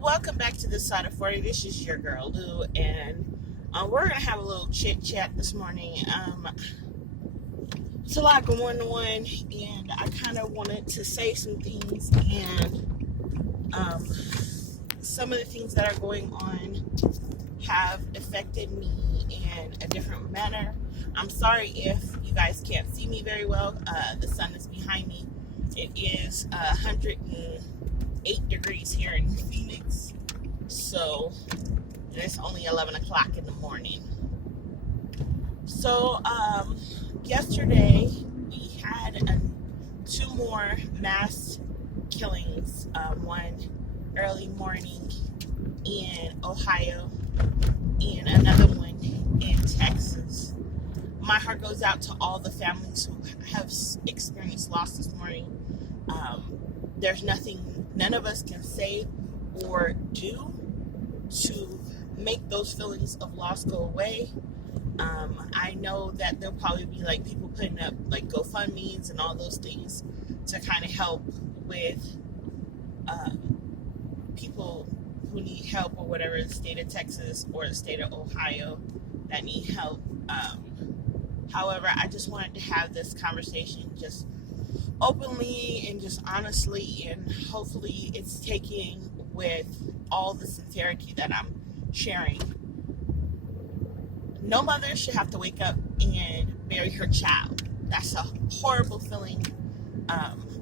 Welcome back to this side of 40. This is your girl Lou, and we're gonna have a little chit chat this morning. It's a lot going on, and I kind of wanted to say some things, and some of the things that are going on have affected me in a different manner. I'm sorry if you guys can't see me very well. The sun is behind me. It is 108 degrees here in Phoenix, so it's only 11 o'clock in the morning. So yesterday we had two more mass killings, one early morning in Ohio and another one in Texas. My heart goes out to all the families who have experienced loss this morning. There's nothing none of us can say or do to make those feelings of loss go away. I know that there'll probably be like people putting up like GoFundMes and all those things to kind of help with people who need help, or whatever, in the state of Texas or the state of Ohio that need help. However, I just wanted to have this conversation just openly and just honestly, and hopefully it's taken with all the sincerity that I'm sharing. No mother should have to wake up and bury her child. That's a horrible feeling.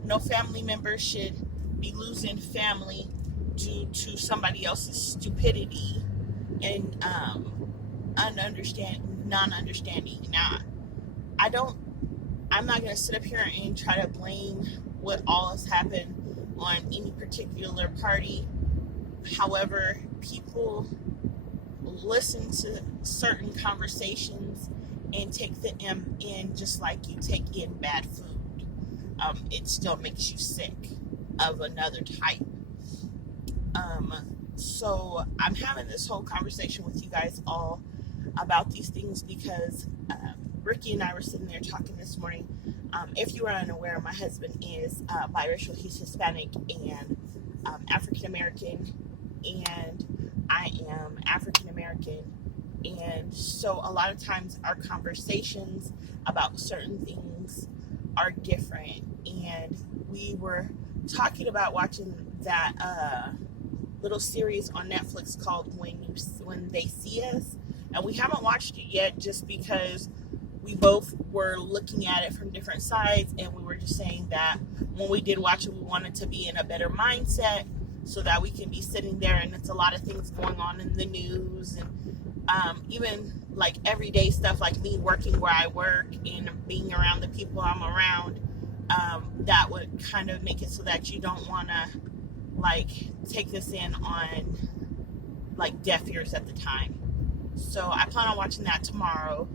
No family member should be losing family due to somebody else's stupidity and non-understanding. Now, I'm not going to sit up here and try to blame what all has happened on any particular party. However, people listen to certain conversations and take them in just like you take in bad food. It still makes you sick of another type. So I'm having this whole conversation with you guys all about these things because Ricky and I were sitting there talking this morning. If you are unaware, my husband is biracial. He's Hispanic and African American, and I am African American. And so a lot of times our conversations about certain things are different. And we were talking about watching that little series on Netflix called When They See Us. And we haven't watched it yet just because we both were looking at it from different sides, and we were just saying that when we did watch it, we wanted to be in a better mindset so that we can be sitting there, and it's a lot of things going on in the news, and even like everyday stuff like me working where I work and being around the people I'm around, that would kind of make it so that you don't want to like take this in on like deaf ears at the time. So I plan on watching that tomorrow,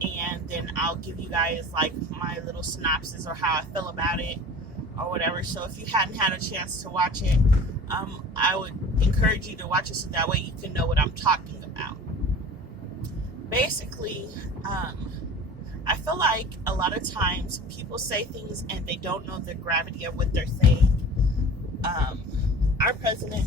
and then I'll give you guys like my little synopsis or how I feel about it or whatever. So if you hadn't had a chance to watch it, I would encourage you to watch it so that way you can know what I'm talking about. Basically, I feel like a lot of times people say things and they don't know the gravity of what they're saying. Our president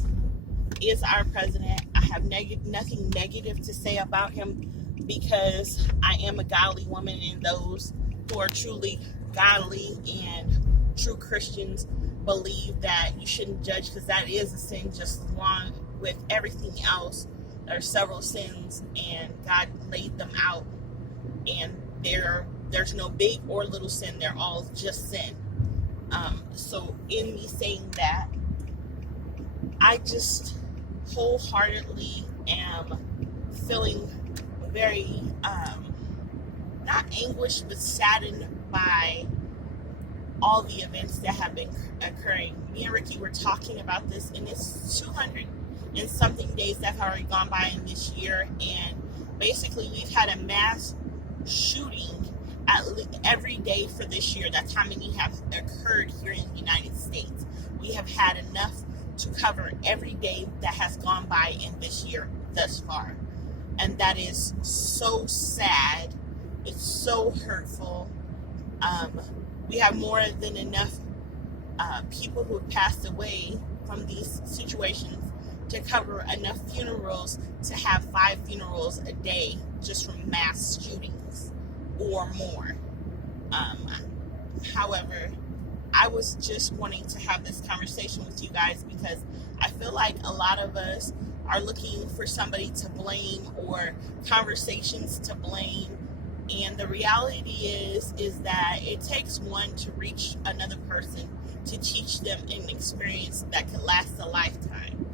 is our president. I have nothing negative to say about him because I am a godly woman, and those who are truly godly and true Christians believe that you shouldn't judge because that is a sin just along with everything else. There are several sins, and God laid them out, and there's no big or little sin. They're all just sin. So in me saying that, I just wholeheartedly am feeling very not anguished but saddened by all the events that have been occurring. Me and Ricky were talking about this, and it's 200 and something days that have already gone by in this year, and basically we've had a mass shooting every day for this year. That's how many have occurred here in the United States. We have had enough to cover every day that has gone by in this year thus far. And that is so sad. It's so hurtful. We have more than enough people who have passed away from these situations to cover enough funerals to have 5 funerals a day just from mass shootings or more. However, I was just wanting to have this conversation with you guys because I feel like a lot of us are looking for somebody to blame or conversations to blame. And the reality is that it takes one to reach another person to teach them an experience that could last a lifetime.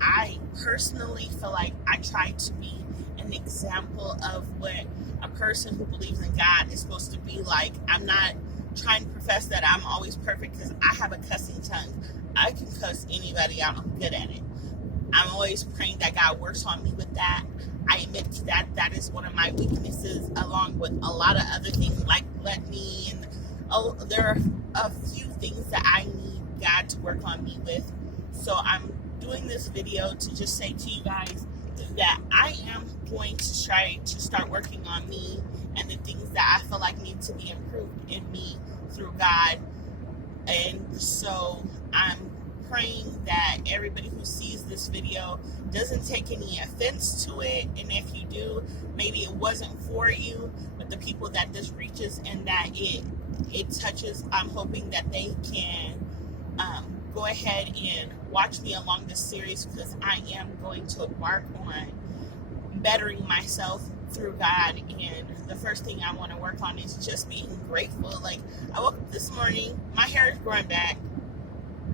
I personally feel like I try to be an example of what a person who believes in God is supposed to be like. I'm not trying to profess that I'm always perfect because I have a cussing tongue. I can cuss anybody out. I'm good at it. I'm always praying that God works on me with that. I admit to that. That is one of my weaknesses, along with a lot of other things like gluttony, and there are a few things that I need God to work on me with. So I'm doing this video to just say to you guys that I am going to try to start working on me and the things that I feel like need to be improved in me through God. And so I'm praying that everybody who sees this video doesn't take any offense to it, and if you do, maybe it wasn't for you, but the people that this reaches and that it touches, I'm hoping that they can go ahead and watch me along this series, because I am going to embark on bettering myself through God. And the first thing I want to work on is just being grateful. Like, I woke up this morning, my hair is growing back,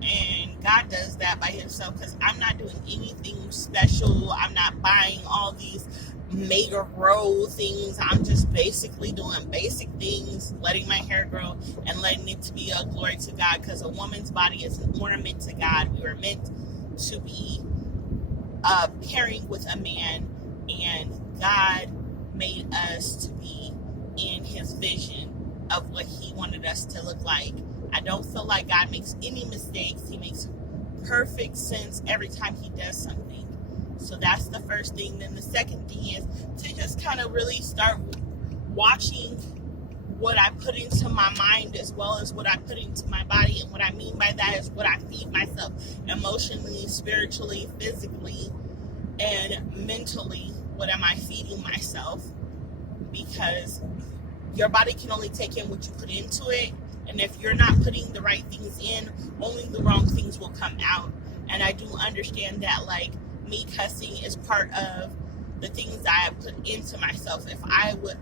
and God does that by himself, because I'm not doing anything special. I'm not buying all these mega grow things. I'm just basically doing basic things, letting my hair grow and letting it to be a glory to God, because a woman's body is an ornament to God. We were meant to be pairing with a man, and God made us to be in his vision of what he wanted us to look like. I don't feel like God makes any mistakes. He makes perfect sense every time he does something. So that's the first thing. Then the second thing is to just kind of really start watching what I put into my mind as well as what I put into my body. And what I mean by that is what I feed myself emotionally, spiritually, physically, and mentally. What am I feeding myself? Because your body can only take in what you put into it. And if you're not putting the right things in, only the wrong things will come out. And I do understand that, like, me cussing is part of the things I have put into myself. If I would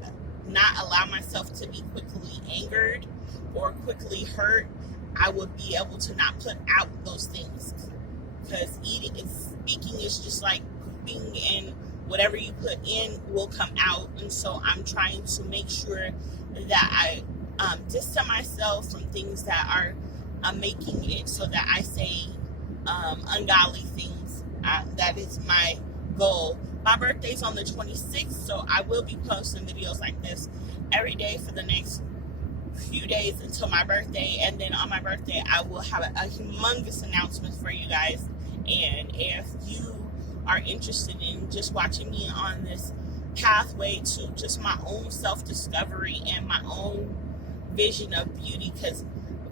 not allow myself to be quickly angered or quickly hurt, I would be able to not put out those things. Because eating and speaking is just like cooking, and whatever you put in will come out. And so I'm trying to make sure that I distance myself from things that are making it so that I say ungodly things. That is my goal. My birthday's on the 26th, so I will be posting videos like this every day for the next few days until my birthday. And then on my birthday, I will have a humongous announcement for you guys. And if you are interested in just watching me on this pathway to just my own self-discovery and my own vision of beauty, because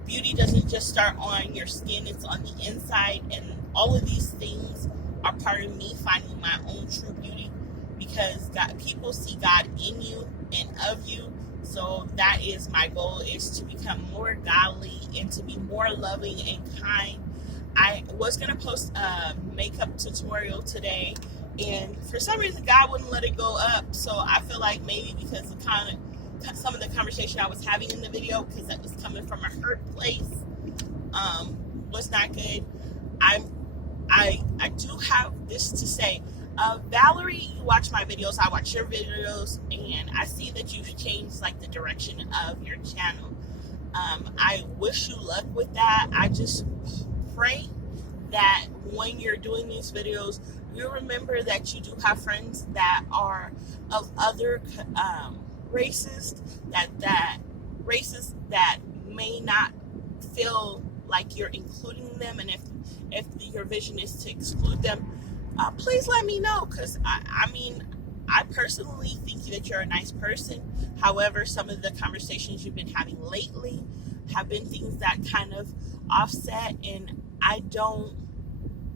beauty doesn't just start on your skin, it's on the inside, and all of these things are part of me finding my own true beauty, because people see God in you and of you. So that is my goal, is to become more godly and to be more loving and kind. I was going to post a makeup tutorial today, and for some reason God wouldn't let it go up. So I feel like maybe because of some of the conversation I was having in the video, because that was coming from a hurt place, was not good. I do have this to say. Valerie, you watch my videos, I watch your videos, and I see that you've changed like the direction of your channel. I wish you luck with that. I just pray that when you're doing these videos, you remember that you do have friends that are of other races, that races that may not feel like you're including them, and if your vision is to exclude them, please let me know, because I mean, I personally think that you're a nice person. However, some of the conversations you've been having lately have been things that kind of offset, and I don't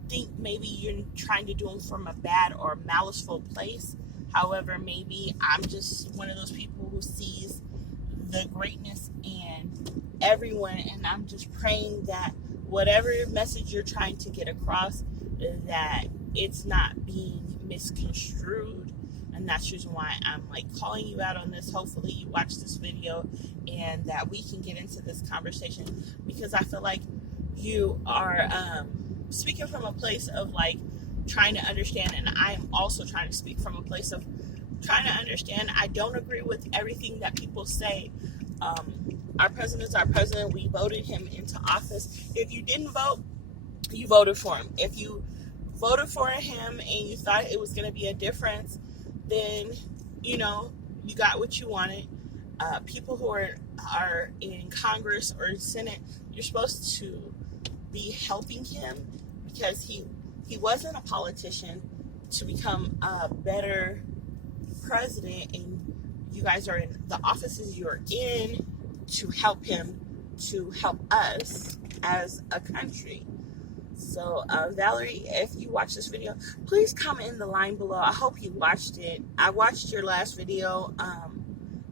think maybe you're trying to do them from a bad or maliceful place. However, maybe I'm just one of those people who sees the greatness in everyone, and I'm just praying that whatever message you're trying to get across, that it's not being misconstrued. And that's the reason why I'm like calling you out on this. Hopefully you watch this video and that we can get into this conversation, because I feel like you are speaking from a place of like trying to understand, and I am also trying to speak from a place of trying to understand. I don't agree with everything that people say. Our president is our president. We voted him into office. If you didn't vote, you voted for him. If you voted for him and you thought it was going to be a difference, then, you know, you got what you wanted. People who are in Congress or Senate, you're supposed to be helping him, because he wasn't a politician to become a better president, and you guys are in the offices you're in to help him, to help us as a country. So Valerie, if you watch this video, please comment in the line below. I hope you watched it. I watched your last video,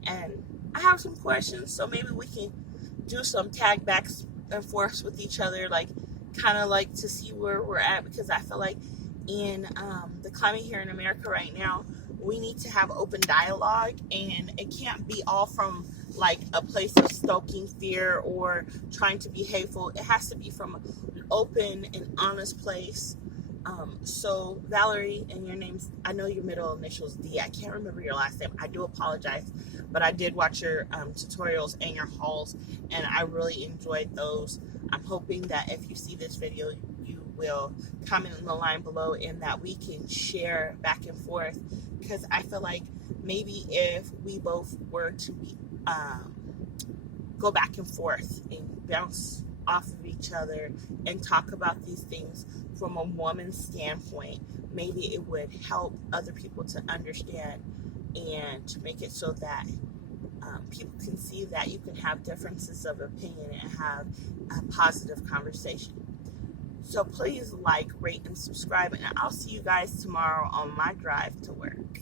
and I have some questions, so maybe we can do some tag backs and forths with each other, like kind of like to see where we're at, because I feel like in the climate here in America right now, we need to have open dialogue, and it can't be all from like a place of stoking fear or trying to be hateful. It has to be from an open and honest place. So Valerie, and your name's, I know your middle initial's D. I can't remember your last name. I do apologize, but I did watch your tutorials and your hauls, and I really enjoyed those. I'm hoping that if you see this video, you will comment in the line below, and that we can share back and forth, because I feel like maybe if we both were to be, go back and forth and bounce off of each other and talk about these things from a woman's standpoint, maybe it would help other people to understand, and to make it so that people can see that you can have differences of opinion and have a positive conversation. So please like, rate, and subscribe, and I'll see you guys tomorrow on my drive to work.